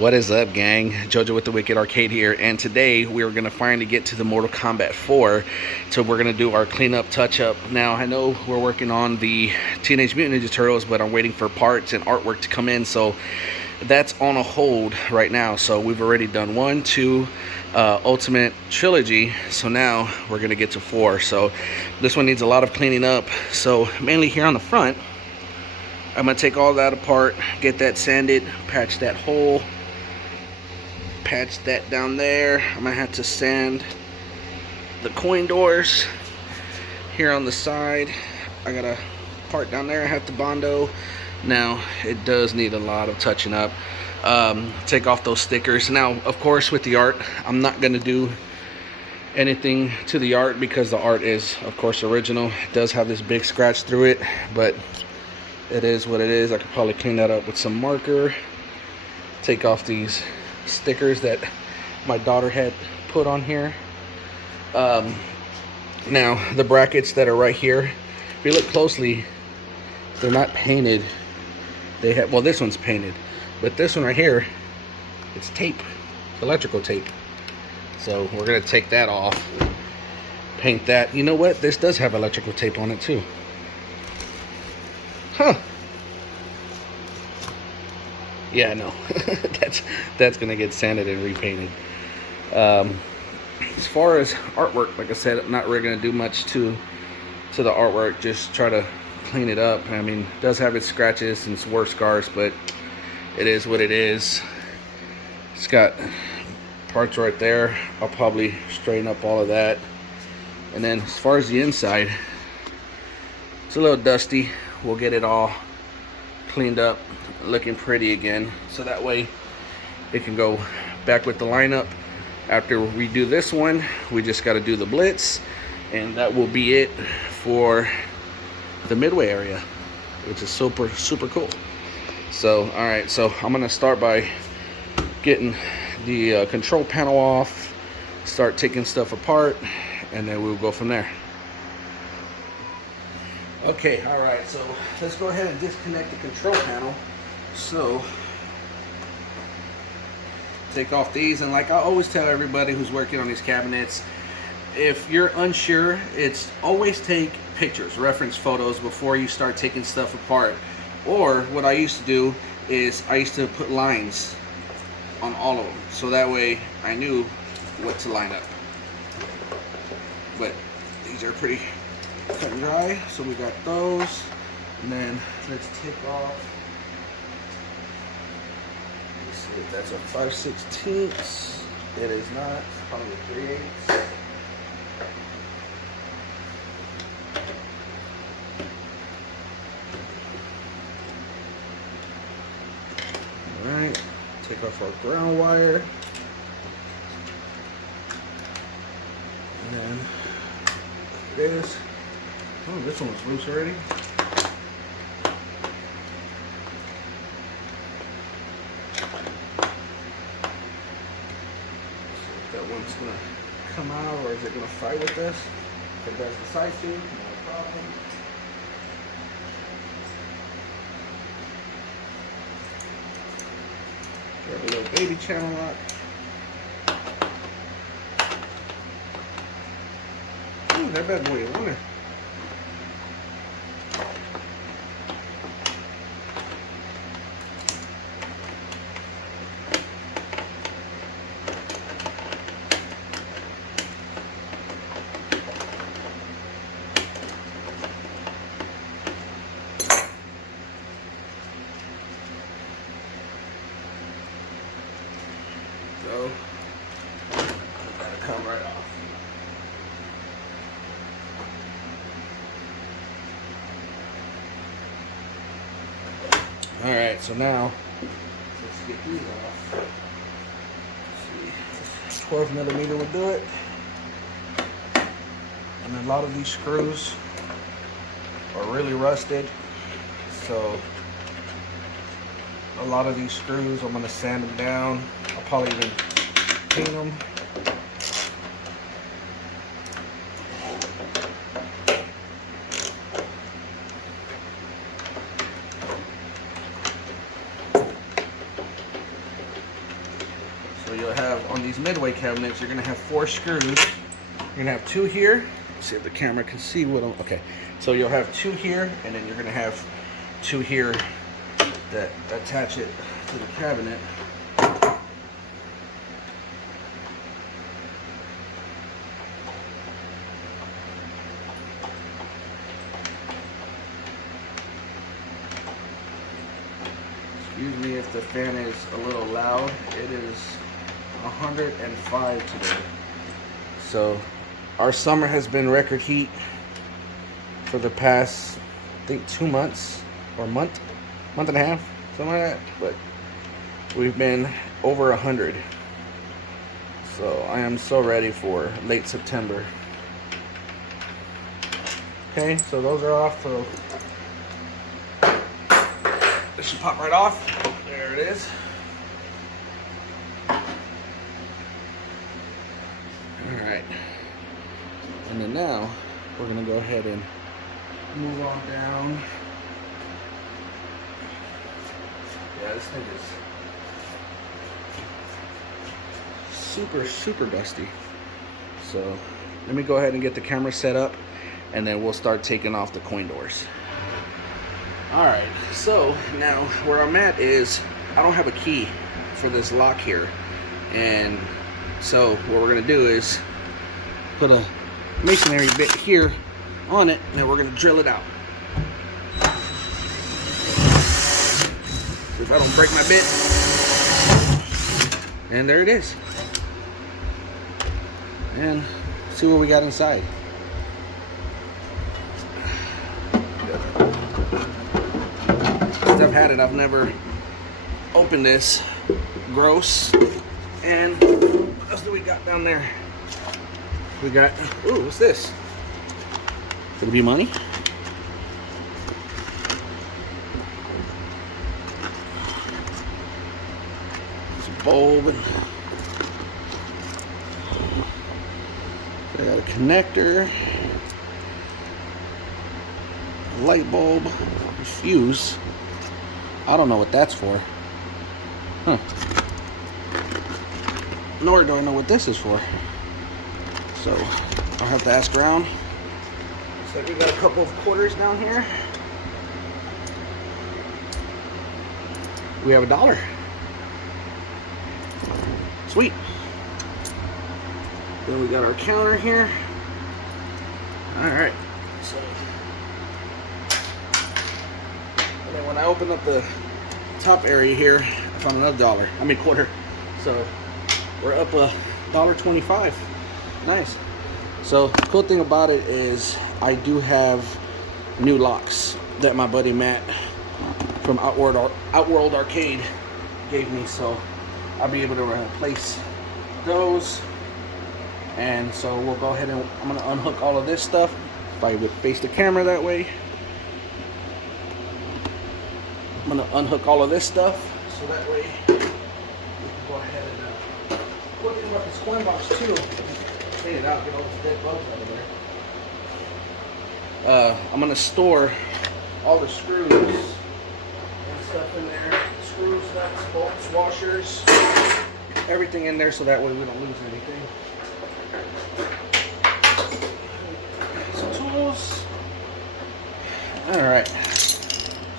What is up, gang? Jojo with the Wicked Arcade here, and today we are going to finally get to the Mortal Kombat 4. So we're going to do our cleanup, touch-up. Now, I know we're working on the Teenage Mutant Ninja Turtles, but I'm waiting for parts and artwork to come in, so that's on a hold right now. So we've already done 1, 2, Ultimate Trilogy, so now we're going to get to 4. So this one needs a lot of cleaning up, so mainly here on the front. I'm going to take all that apart, get that sanded, patch that hole, patch that down there. I'm going to have to sand the coin doors here on the side. I got a part down there I have to Bondo. Now, it does need a lot of touching up. Take off those stickers. Now, of course, with the art, I'm not going to do anything to the art because the art is, of course, original. It does have this big scratch through it, but it is what it is. I could probably clean that up with some marker. Take off these stickers that my daughter had put on here. Now, the brackets that are right here, if you look closely, they're not painted. They have, well, this one's painted, but this one right here, it's tape, electrical tape. So we're gonna take that off, paint that. You know what? This does have electrical tape on it too. Huh. Yeah, no. that's gonna get sanded and repainted. As far as artwork, like I said, I'm not really gonna do much to the artwork. Just try to clean it up. I mean, it does have its scratches and its war scars, but it is what it is. It's got parts right there. I'll probably straighten up all of that. And then as far as the inside, it's a little dusty. We'll get it all cleaned up, looking pretty again, so that way it can go back with the lineup. After we do this one, we just got to do the Blitz, and that will be it for the Midway area, which is super cool. So all right, so I'm gonna start by getting the control panel off, start taking stuff apart, and then we'll go from there. Okay, all right, so let's go ahead and disconnect the control panel. So take off these, and like I always tell everybody who's working on these cabinets, if you're unsure, it's always take pictures, reference photos before you start taking stuff apart. Or what I used to do is I used to put lines on all of them, so that way I knew what to line up. But these are pretty cut and dry, so we got those. And then let's take off, let's see if that's a 5/16. It is not, it's probably a 3/8. Alright, take off our ground wire. And then there it is. Oh, this one's loose already. So if that one's gonna come out, or is it gonna fight with this? If it does decide to, no problem. Grab a little baby channel lock. Ooh, that bad boy is on there. So, that'll come right off. All right, so now let's get these off. Let's see, 12 millimeter will do it. And a lot of these screws are really rusted, so a lot of these screws I'm going to sand them down. I'll probably even paint them. midway cabinets, you're gonna have 4 screws. You're gonna have 2 here. Let's see if the camera can see what I'm, okay. So you'll have 2 here, and then you're gonna have 2 here that attach it to the cabinet. Excuse me if the fan is a little loud. It is 105 today. So our summer has been record heat for the past, I think, 2 months or month and a half, something like that. But we've been over 100. So I am so ready for late September. Okay, so those are off. So this should pop right off. There it is. Alright. And then now we're going to go ahead and move on down. Yeah, this thing is super dusty. So let me go ahead and get the camera set up, and then we'll start taking off the coin doors. Alright, so now where I'm at is I don't have a key for this lock here, and so what we're going to do is put a masonry bit here on it, and then we're going to drill it out. So if I don't break my bit, and there it is. And see what we got inside. I've had it, I've never opened this. Gross. And what else do we got down there? We got, ooh, what's this? Could it be money? It's a bulb. And I got a connector, a light bulb, a fuse. I don't know what that's for. Huh. Nor do I know what this is for. So I'll have to ask around. Looks like we got a couple of quarters down here. We have $1. Sweet. Then we got our counter here. Alright. So, and then when I open up the top area here, I found another $1. I mean quarter. So we're up $1.25. Nice. So the cool thing about it is I do have new locks that my buddy Matt from Outworld Arcade gave me, so I'll be able to replace those. And so we'll go ahead and I'm gonna unhook all of this stuff. If I would face the camera that way, I'm gonna unhook all of this stuff so that way we can go ahead and look at this coin box too. Clean it out, get all the dead bugs out of there. I'm gonna store all the screws and stuff in there. Screws, nuts, bolts, washers, everything in there so that way we don't lose anything. Some tools. Alright.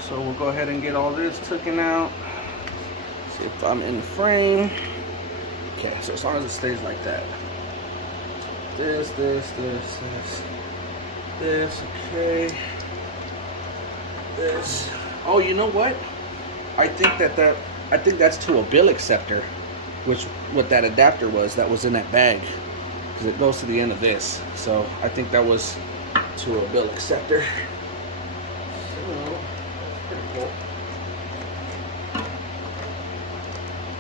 So we'll go ahead and get all this taken out. See if I'm in frame. Okay, so as long as it stays like that. This, okay. This. Oh, you know what? I think that's to a bill acceptor, which what that adapter was that was in that bag, because it goes to the end of this. So I think that was to a bill acceptor. So that's pretty cool.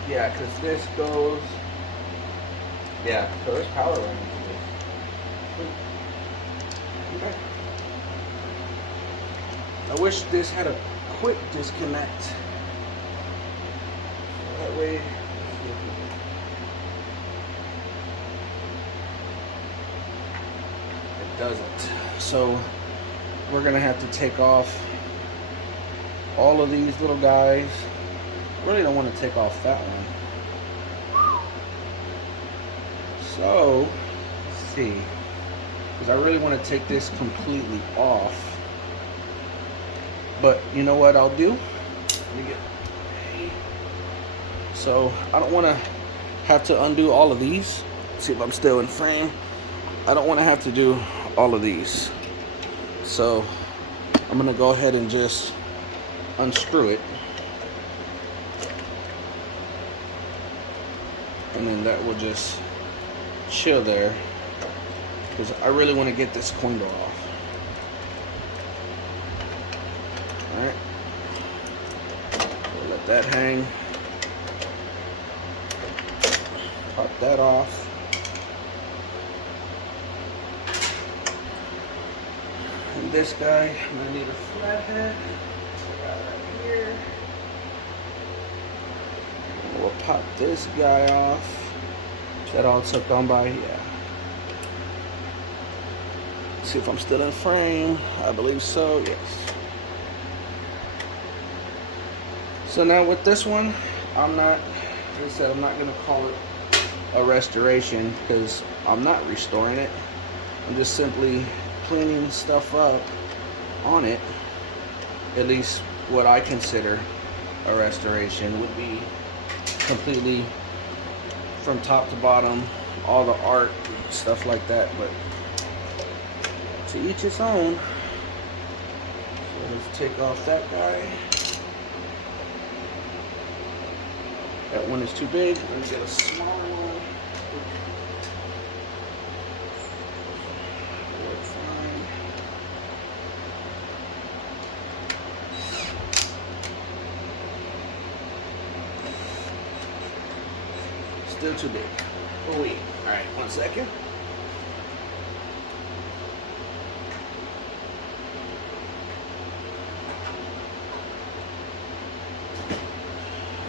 Yeah, because this goes. Yeah, so there's power running to this. Okay. I wish this had a quick disconnect. That way. It doesn't. So we're gonna have to take off all of these little guys. Really don't want to take off that one. So, let's see. Because I really want to take this completely off. But you know what I'll do? Let me get. So I don't want to have to undo all of these. Let's see if I'm still in frame. I don't want to have to do all of these. So I'm going to go ahead and just unscrew it. And then that will just chill there. Because I really want to get this coin door off. Alright. We'll let that hang. Pop that off. And this guy, I'm going to need a flathead. Right here. We'll pop this guy off. That all took on by, yeah. See if I'm still in frame. I believe so, yes. So now with this one, I'm not, like I said, I'm not going to call it a restoration because I'm not restoring it. I'm just simply cleaning stuff up on it. At least what I consider a restoration would be completely from top to bottom, all the art, stuff like that, but to each its own. So let's take off that guy. That one is too big. Let's get a smaller one. Still too big. Oh wait. Alright, 1 second.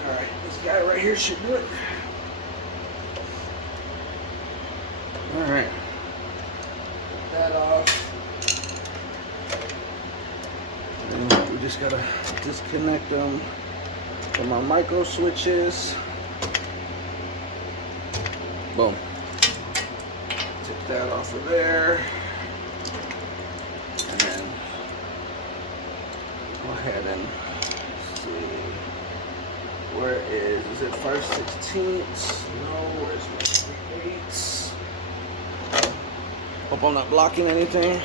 Alright, this guy right here should do it. Alright. Get that off. And we just gotta disconnect them from our micro switches. Boom. Take that off of there. And then go ahead and see. Where is it 5/16? No, where's my 3/8? Hope I'm not blocking anything.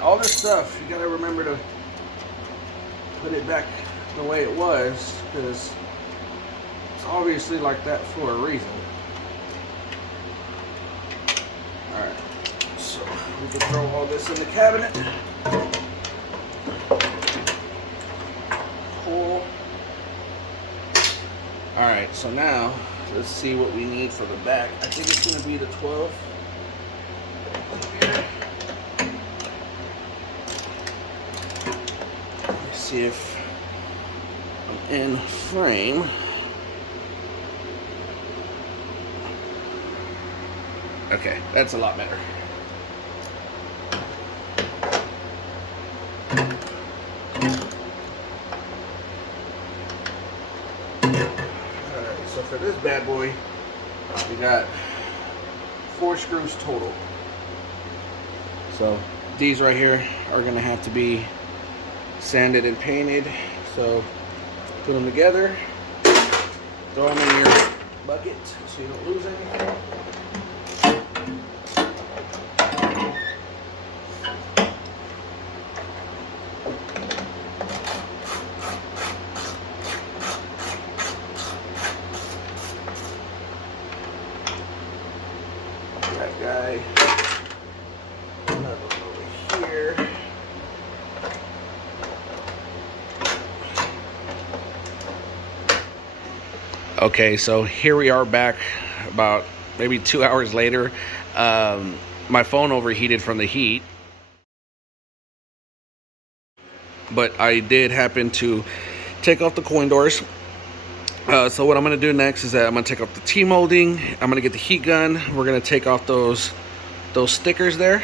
All this stuff, you gotta remember to put it back the way it was, because it's obviously like that for a reason. Alright, so we can throw all this in the cabinet. Cool. Alright, so now let's see what we need for the back. I think it's gonna be the 12. See if I'm in frame. Okay, that's a lot better. Alright, so for this bad boy, we got 4 screws total. So these right here are gonna have to be sanded and painted. So put them together, throw them in your bucket so you don't lose anything. That guy, another one over here. Okay, so here we are back about maybe 2 hours later. My phone overheated from the heat, but I did happen to take off the coin doors. So what I'm going to do next is that I'm going to take off the T-molding. I'm going to get the heat gun. We're going to take off those stickers there.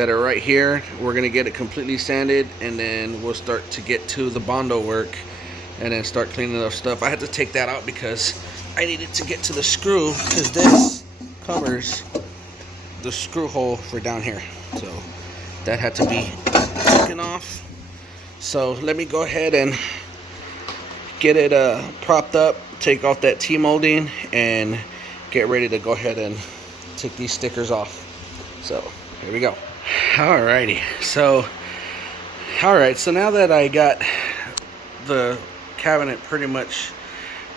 that are right here. We're gonna get it completely sanded, and then we'll start to get to the Bondo work and then start cleaning up stuff. I had to take that out because I needed to get to the screw, because this covers the screw hole for down here. So that had to be taken off. So let me go ahead and get it propped up, take off that T-molding, and get ready to go ahead and take these stickers off. So here we go. Alrighty, so now that I got the cabinet pretty much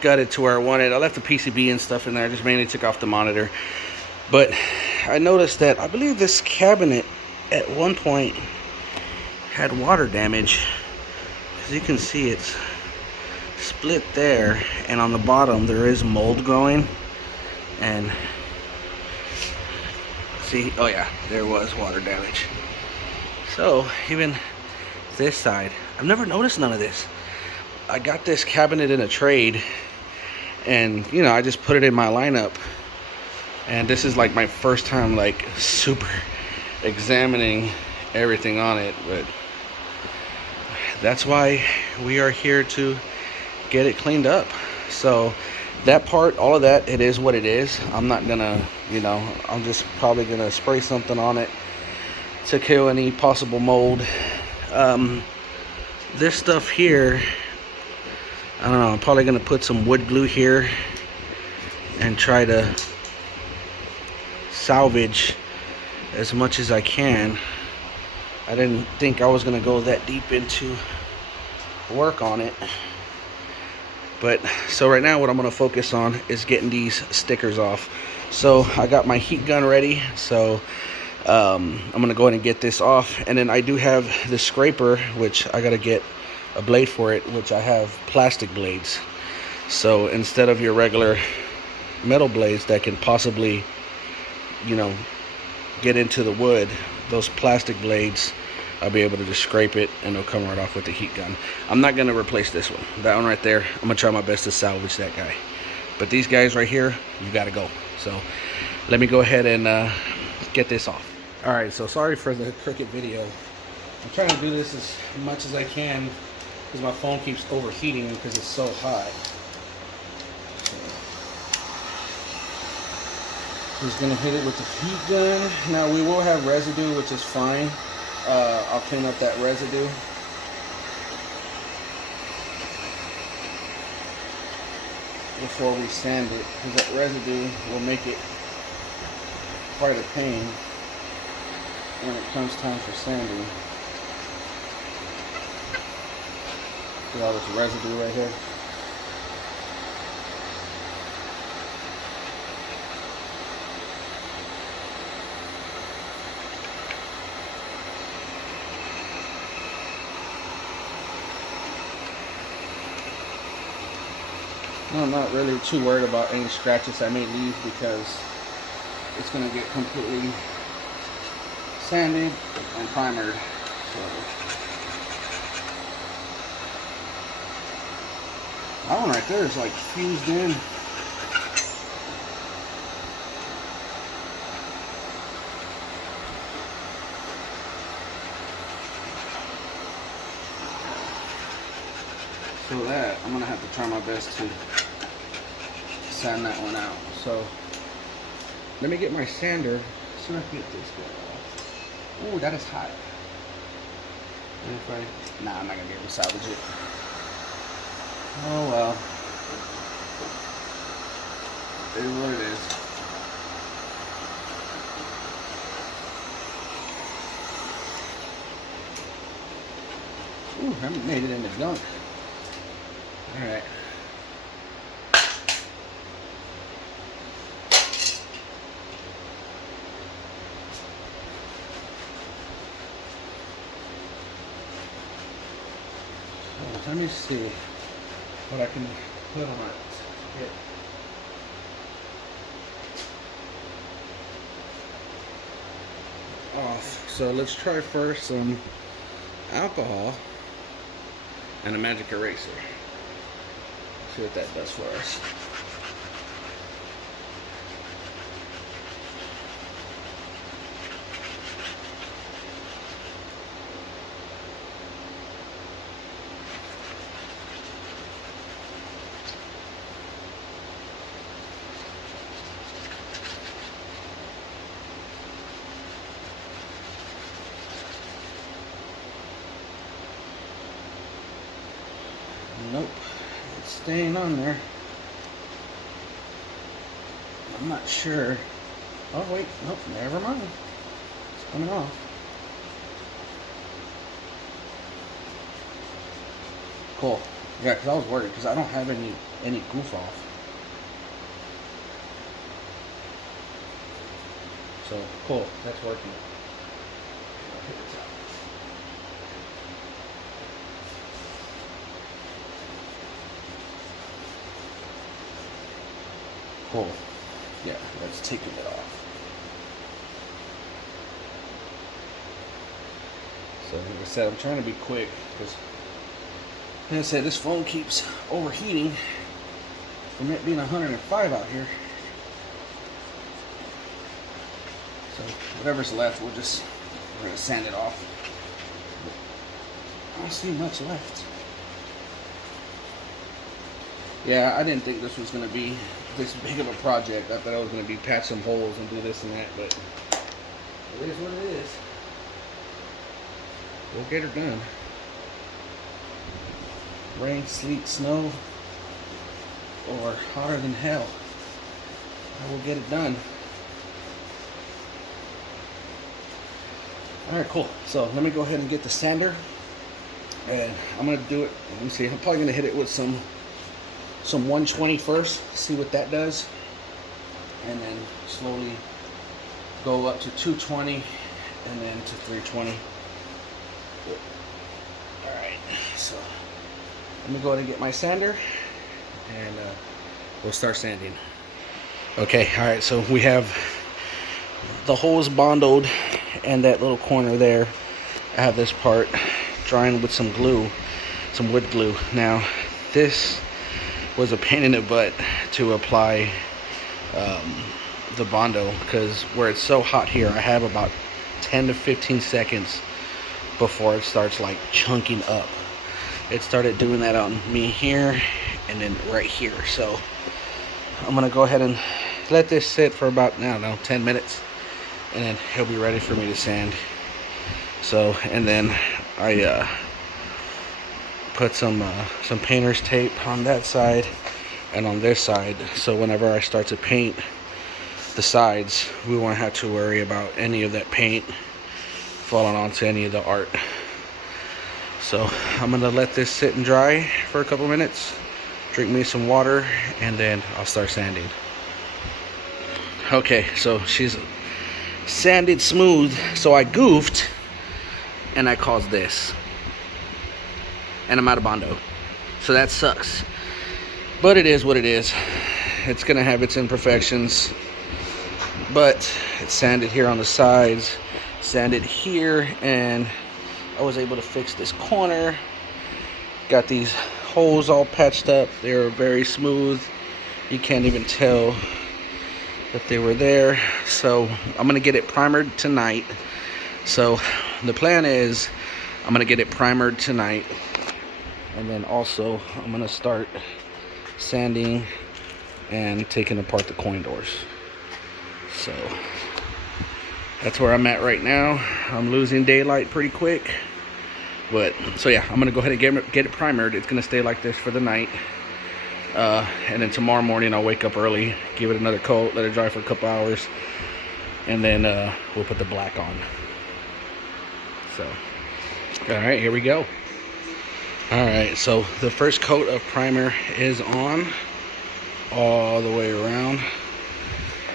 gutted to where I wanted, I left the PCB and stuff in there. I just mainly took off the monitor. But I noticed that I believe this cabinet at one point had water damage. As you can see, it's split there, and on the bottom there is mold growing. And see, oh yeah, there was water damage. So even this side, I've never noticed none of this. I got this cabinet in a trade, and you know, I just put it in my lineup, and this is like my first time like super examining everything on it. But that's why we are here to get it cleaned up. So that part, all of that, it is what it is. I'm not gonna, you know, I'm just probably gonna spray something on it to kill any possible mold. This stuff here, I don't know, I'm probably gonna put some wood glue here and try to salvage as much as I can. I didn't think I was gonna go that deep into work on it. But so right now what I'm gonna focus on is getting these stickers off. So I got my heat gun ready, so I'm gonna go ahead and get this off. And then I do have the scraper, which I gotta get a blade for it, which I have plastic blades. So instead of your regular metal blades that can possibly, you know, get into the wood, those plastic blades, I'll be able to just scrape it and it'll come right off with the heat gun. I'm not gonna replace this one. That one right there, I'm gonna try my best to salvage that guy. But these guys right here, you gotta go. So let me go ahead and get this off. All right, so sorry for the crooked video. I'm trying to do this as much as I can because my phone keeps overheating because it's so hot. So just gonna hit it with the heat gun. Now we will have residue, which is fine. I'll clean up that residue. Before we sand it, because that residue will make it quite a pain when it comes time for sanding. See all this residue right here? I'm not really too worried about any scratches I may leave because it's going to get completely sanded and primered. So that one right there is like fused in. So that, I'm going to have to try my best to sand that one out. So let me get my sander. See if I can get this guy off. Ooh, that is hot. Nah, I'm not gonna be able to salvage it. Oh well. It is what it is. Ooh, I made it in the gunk. Alright. Let me see what I can put on it. Off. So let's try first some alcohol and a magic eraser. See what that does for us. Nope, it's staying on there. I'm not sure. Oh wait, nope, never mind. It's coming off. Cool. Yeah, because I was worried because I don't have any goof off. So cool, that's working. Cool. Yeah, that's taking it off. So like I said, I'm trying to be quick because, like I said, this phone keeps overheating from it being 105 out here. So whatever's left, we're gonna sand it off. I don't see much left. Yeah, I didn't think this was gonna be this big of a project. I thought I was gonna be patch some holes and do this and that, but it is what it is. We'll get her done. Rain, sleet, snow, or hotter than hell, I will get it done. Alright, cool. So let me go ahead and get the sander. And I'm going to do it. Let me see. I'm probably going to hit it with some 120 first. See what that does. And then slowly go up to 220 and then to 320. Alright. So let me go ahead and get my sander. And we'll start sanding. Okay. Alright. So we have the holes bondoed and that little corner there. I have this part drying with some glue, some wood glue. Now this was a pain in the butt to apply the Bondo, because where it's so hot here, I have about 10 to 15 seconds before it starts like chunking up. It started doing that on me here and then right here. So I'm gonna go ahead and let this sit for about, I don't know, 10 minutes, and then he'll be ready for me to sand. So, and then I put some painter's tape on that side and on this side, so whenever I start to paint the sides, we won't have to worry about any of that paint falling onto any of the art. So I'm gonna let this sit and dry for a couple minutes, drink me some water, and then I'll start sanding. Okay, so she's sanded smooth, so I goofed and I caused this, and I'm out of Bondo, so that sucks, but it is what it is. It's gonna have its imperfections, but it's sanded here on the sides, sanded here, and I was able to fix this corner. Got these holes all patched up. They're very smooth. You can't even tell that they were there. So I'm gonna get it primered tonight. So the plan is I'm gonna get it primered tonight, and then also I'm gonna start sanding and taking apart the coin doors. So that's where I'm at right now. I'm losing daylight pretty quick, but so yeah, I'm gonna go ahead and get it primered. It's gonna stay like this for the night, and then tomorrow morning I'll wake up early, give it another coat, let it dry for a couple hours, and then we'll put the black on. So all right, here we go. All right, so the first coat of primer is on all the way around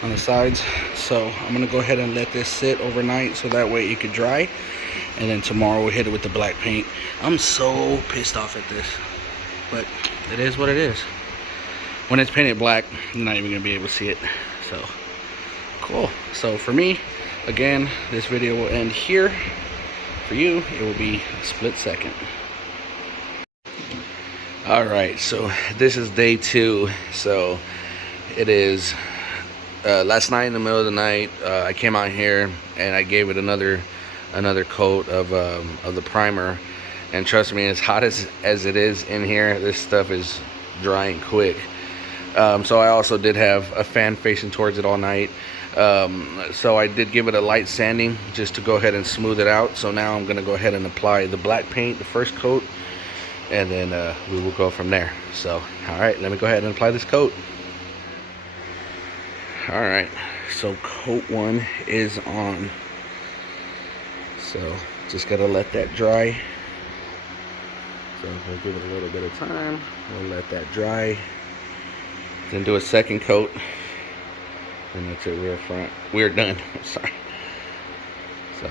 on the sides. So I'm gonna go ahead and let this sit overnight so that way it could dry, and then tomorrow we'll hit it with the black paint. I'm so pissed off at this, but it is what it is. When it's painted black, you're not even gonna be able to see it. So cool. So for me, again, this video will end here. For you, it will be a split second. All right, so this is day 2. So it is last night in the middle of the night. I came out here and I gave it another coat of the primer, and trust me, as hot as it is in here, this stuff is drying quick. So I also did have a fan facing towards it all night. So I did give it a light sanding just to go ahead and smooth it out. So now I'm gonna go ahead and apply the black paint, the first coat, and then we will go from there. So all right, let me go ahead and apply this coat. All right, so coat 1 is on. So just gotta let that dry. So we'll give it a little bit of time. We'll let that dry. Then do a second coat. And that's it, we're done. I'm sorry. So,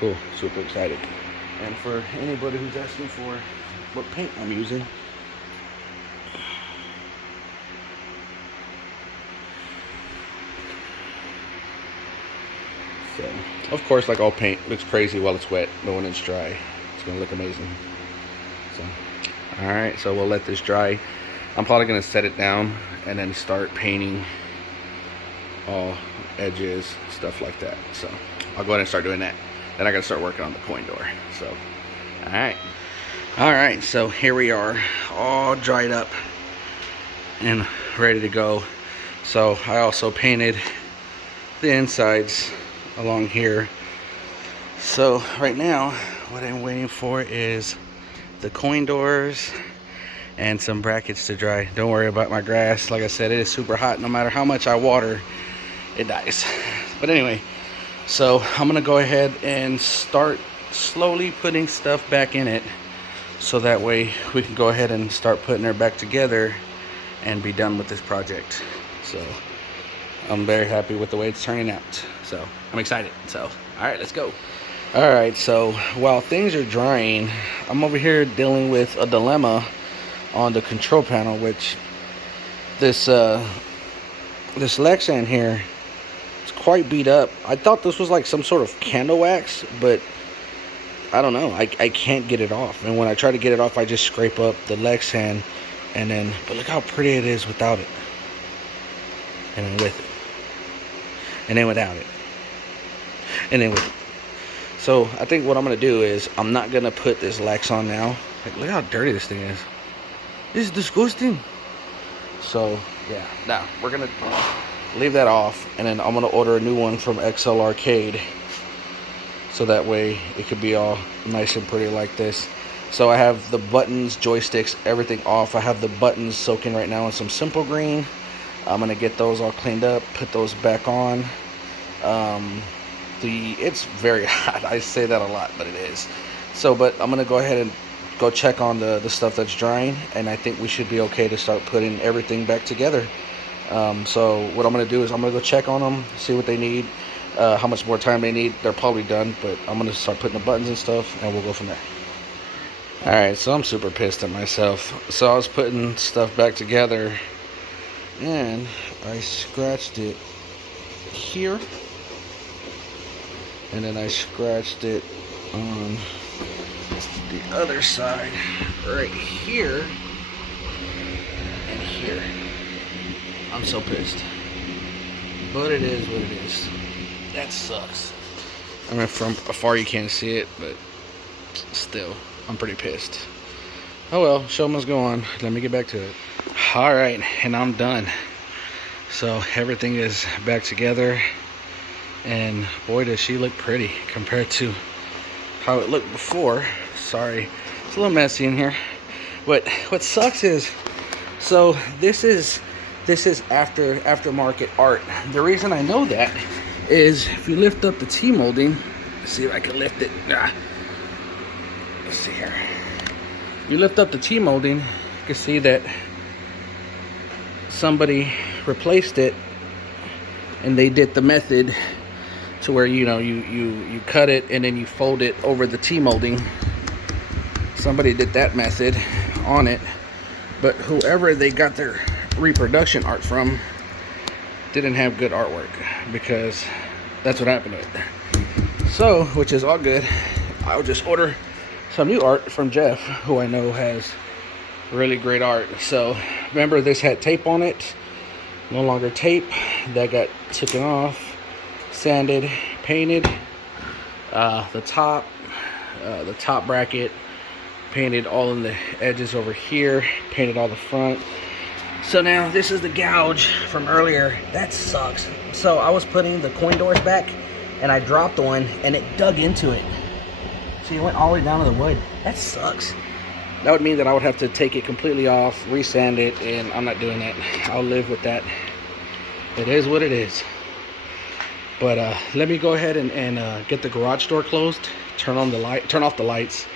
cool, super excited. And for anybody who's asking for what paint I'm using, so, of course, like all paint, looks crazy while it's wet, but when it's dry, it's gonna look amazing. So, all right, so we'll let this dry. I'm probably gonna set it down and then start painting all edges, stuff like that. So I'll go ahead and start doing that. Then I gotta start working on the coin door. So, all right, so here we are, all dried up and ready to go. So I also painted the insides along here. So right now, what I'm waiting for is the coin doors and some brackets to dry. Don't worry about my grass. Like I said, it is super hot. No matter how much I water, it dies. But anyway, so I'm gonna go ahead and start slowly putting stuff back in it, so that way we can go ahead and start putting her back together and be done with this project. So I'm very happy with the way it's turning out. So I'm excited. So all right, let's go. All right, so while things are drying, I'm over here dealing with a dilemma on the control panel, which this Lexan here is quite beat up. I thought this was like some sort of candle wax, but I don't know, I can't get it off. And when I try to get it off, I just scrape up the Lexan, and then, but look how pretty it is without it, and then with it, and then without it, and then with it. So I think what I'm gonna do is I'm not gonna put this Lex on now. Like, look how dirty this thing is. This is disgusting. So yeah, now we're gonna leave that off, and then I'm gonna order a new one from XL Arcade, so that way it could be all nice and pretty like this. So I have the buttons, joysticks, everything off. I have the buttons soaking right now in some Simple Green. I'm gonna get those all cleaned up, put those back on. It's very hot. I say that a lot, but it is. So, but I'm gonna go ahead and go check on the stuff that's drying, and I think we should be okay to start putting everything back together. So what I'm gonna do is I'm gonna go check on them, see what they need, how much more time they need. They're probably done, but I'm gonna start putting the buttons and stuff, and we'll go from there. All right, so I'm super pissed at myself. So I was putting stuff back together, and I scratched it here, and then I scratched it on the other side right here and here. I'm so pissed, but it is what it is. That sucks. I mean, from afar you can't see it, but still, I'm pretty pissed. Oh well, show must go on. Let me get back to it. All right, and I'm done. So everything is back together, and boy does she look pretty compared to how it looked before. Sorry, it's a little messy in here, but what sucks is, so this is aftermarket art. The reason I know that is if you lift up the T-molding, let's see if I can lift it. Let's see here. If you lift up the T-molding, you can see that somebody replaced it, and they did the method to where, you know, you cut it and then you fold it over the T-molding. Somebody did that method on it, but whoever they got their reproduction art from didn't have good artwork, because that's what happened to it. So, which is all good. I'll just order some new art from Jeff, who I know has really great art. So remember, this had tape on it, no longer tape. That got taken off, sanded, painted. The top bracket painted all in the edges over here, painted all the front. So now this is the gouge from earlier. That sucks. So I was putting the coin doors back, and I dropped one, and it dug into it. So it went all the way down to the wood. That sucks. that would mean that I would have to take it completely off, resand it, and I'm not doing that. I'll live with that. It is what it is. But let me go ahead and get the garage door closed, turn off the lights,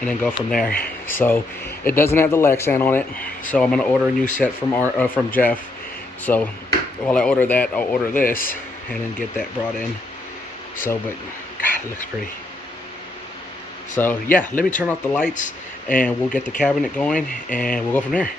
and then go from there. So it doesn't have the Lexan on it, so I'm gonna order a new set from Jeff. So while I order that, I'll order this and then get that brought in. So, but God, it looks pretty. So yeah, let me turn off the lights and we'll get the cabinet going and we'll go from there.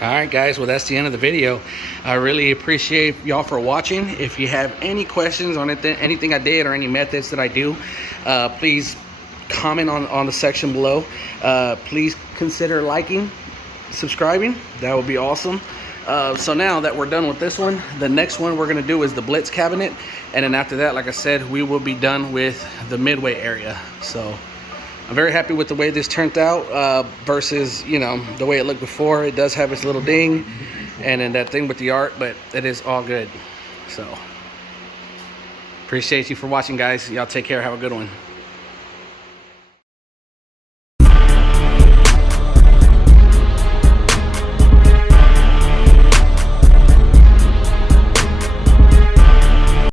Alright guys, well that's the end of the video. I really appreciate y'all for watching. If you have any questions on anything I did or any methods that I do, please comment on the section below. Please consider liking, subscribing. That would be awesome. So now that we're done with this one, the next one we're going to do is the Blitz cabinet. And then after that, like I said, we will be done with the midway area. So I'm very happy with the way this turned out versus, you know, the way it looked before. It does have its little ding and then that thing with the art, but it is all good. So appreciate you for watching, guys. Y'all take care. Have a good one.